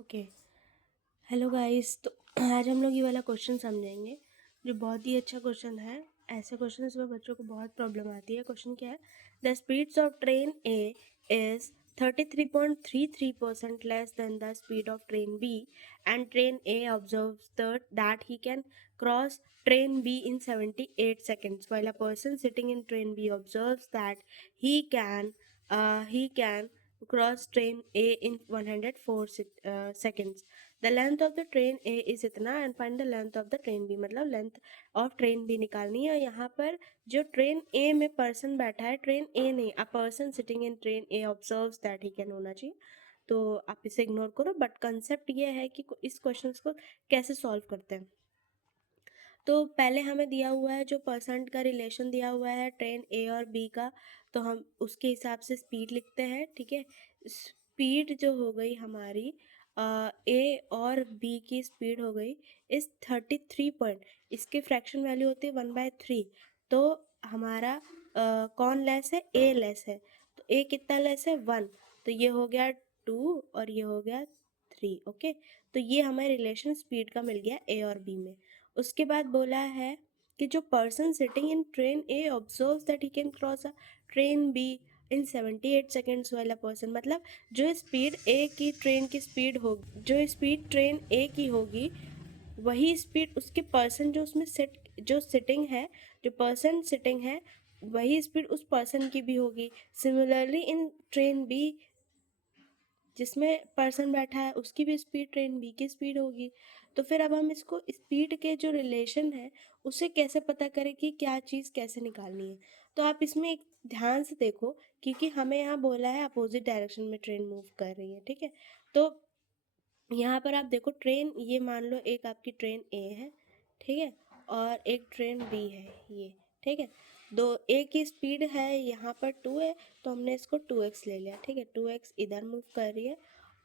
Okay. Hello guys, तो आज हम लोग ये वाला क्वेश्चन समझेंगे जो बहुत ही अच्छा क्वेश्चन है। ऐसे क्वेश्चन में बच्चों को बहुत प्रॉब्लम आती है। क्वेश्चन क्या है? The speeds of train A is 33.33% less than the speed of train B and train A observes that he can cross train B in 78 seconds while a person sitting in train B observes that he can cross train A in 104 seconds. The length of the train A is इतना and find the length of the train B, मतलब length of train B निकालनी है। यहाँ पर जो train A में person बैठा है, ट्रेन A नहीं, a person sitting in train A observes that he can होना चाहिए, तो आप इसे इग्नोर करो। बट कंसेप्ट ये है कि इस क्वेश्चन को कैसे सॉल्व करते हैं। तो पहले हमें दिया हुआ है जो परसेंट का रिलेशन दिया हुआ है ट्रेन ए और बी का, तो हम उसके हिसाब से स्पीड लिखते हैं। ठीक है, स्पीड जो हो गई हमारी ए और बी की स्पीड हो गई इस 33 इसके फ्रैक्शन वैल्यू होती है 1/3। तो हमारा कौन लेस है? ए लेस है। तो ए कितना लेस है? 1। तो ये हो गया 2 और ये हो गया 3। ओके, तो ये हमें रिलेशन स्पीड का मिल गया ए और बी में। उसके बाद बोला है कि जो person sitting in train A observes that he can cross a train be in 78 seconds वाला पर्सन, मतलब जो स्पीड ए की ट्रेन की स्पीड होगी, जो स्पीड ट्रेन ए की होगी वही स्पीड उसके पर्सन जो उसमें सिटिंग है, जो पर्सन सिटिंग है वही स्पीड उस पर्सन की भी होगी। सिमिलरली इन ट्रेन बी जिसमें पर्सन बैठा है उसकी भी स्पीड ट्रेन बी की स्पीड होगी। तो फिर अब हम इसको स्पीड के जो रिलेशन है उसे कैसे पता करें कि क्या चीज़ कैसे निकालनी है। तो आप इसमें एक ध्यान से देखो, क्योंकि हमें यहाँ बोला है अपोजिट डायरेक्शन में ट्रेन मूव कर रही है। ठीक है, तो यहाँ पर आप देखो ट्रेन, ये मान लो एक आपकी ट्रेन ए है, ठीक है, और एक ट्रेन बी है ये। ठीक है, दो ए की स्पीड है यहाँ पर 2 है, तो हमने इसको 2x ले लिया। ठीक है, 2x इधर मूव कर रही है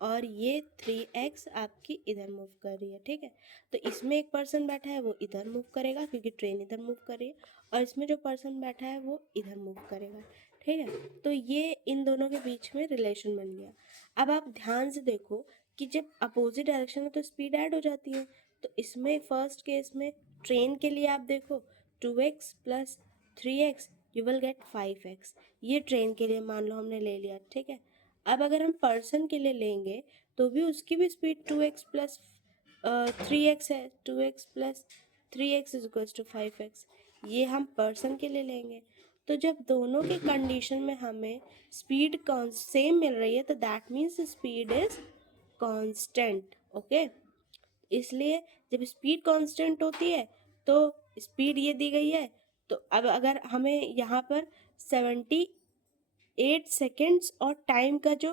और ये 3x आपकी इधर मूव कर रही है। ठीक है, तो इसमें एक पर्सन बैठा है वो इधर मूव करेगा क्योंकि ट्रेन इधर मूव कर रही है, और इसमें जो पर्सन बैठा है वो इधर मूव करेगा। ठीक है, तो ये इन दोनों के बीच में रिलेशन बन गया। अब आप ध्यान से देखो कि जब अपोजिट डायरेक्शन में तो स्पीड ऐड हो जाती है। तो इसमें फर्स्ट केस में ट्रेन के लिए आप देखो 2x plus 3x you will get 5x। ये ट्रेन के लिए मान लो हमने ले लिया। ठीक है, अब अगर हम पर्सन के लिए लेंगे तो भी उसकी भी स्पीड 2x प्लस 3x है। 2x plus 3x is equals to 5x। ये हम पर्सन के लिए लेंगे। तो जब दोनों के कंडीशन में हमें स्पीड सेम मिल रही है तो that means speed is constant. Okay, इसलिए जब स्पीड कांस्टेंट होती है तो स्पीड ये दी गई है, तो अब अगर हमें यहाँ पर 78 सेकेंड्स और टाइम का जो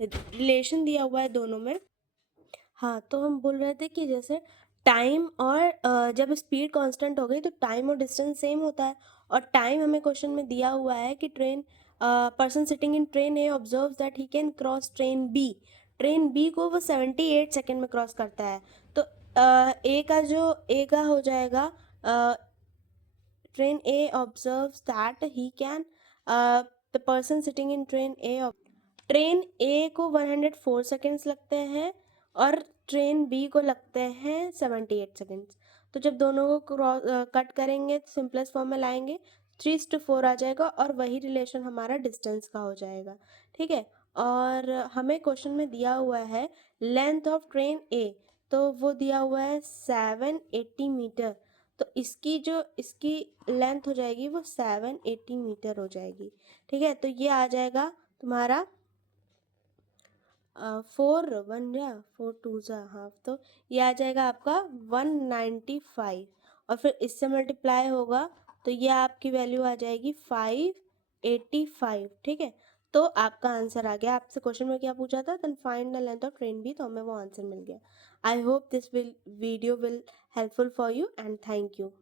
रिलेशन दिया हुआ है दोनों में, हाँ, तो हम बोल रहे थे कि जैसे टाइम और जब स्पीड कांस्टेंट हो गई तो टाइम और डिस्टेंस सेम होता है। और टाइम हमें क्वेश्चन में दिया हुआ है कि person sitting in train A observe that he can cross train B को वो 78 सेकेंड में क्रॉस करता है। तो ए का हो जाएगा train A observe that he can the person sitting in train A को 104 सेकेंड्स लगते हैं और ट्रेन बी को लगते हैं 78 सेकेंड्स। तो जब दोनों को कट करेंगे तो सिंपलेस्ट फॉर्म में लाएंगे 3:4 आ जाएगा और वही रिलेशन हमारा डिस्टेंस का हो जाएगा। ठीक है, और हमें क्वेश्चन में दिया हुआ है लेंथ ऑफ ट्रेन ए, तो वो दिया हुआ है 780 मीटर। तो इसकी लेंथ हो जाएगी वो 780 मीटर हो जाएगी। ठीक है, तो ये आ जाएगा तुम्हारा 4 1 जा 4 2 जा हाफ, तो ये आ जाएगा आपका 195 और फिर इससे मल्टीप्लाई होगा तो ये आपकी वैल्यू आ जाएगी 585। ठीक है, तो आपका आंसर आ गया। आपसे क्वेश्चन में क्या पूछा था? Then find the length of train B, तो हमें वो आंसर मिल गया। I hope this video will helpful for you and thank you.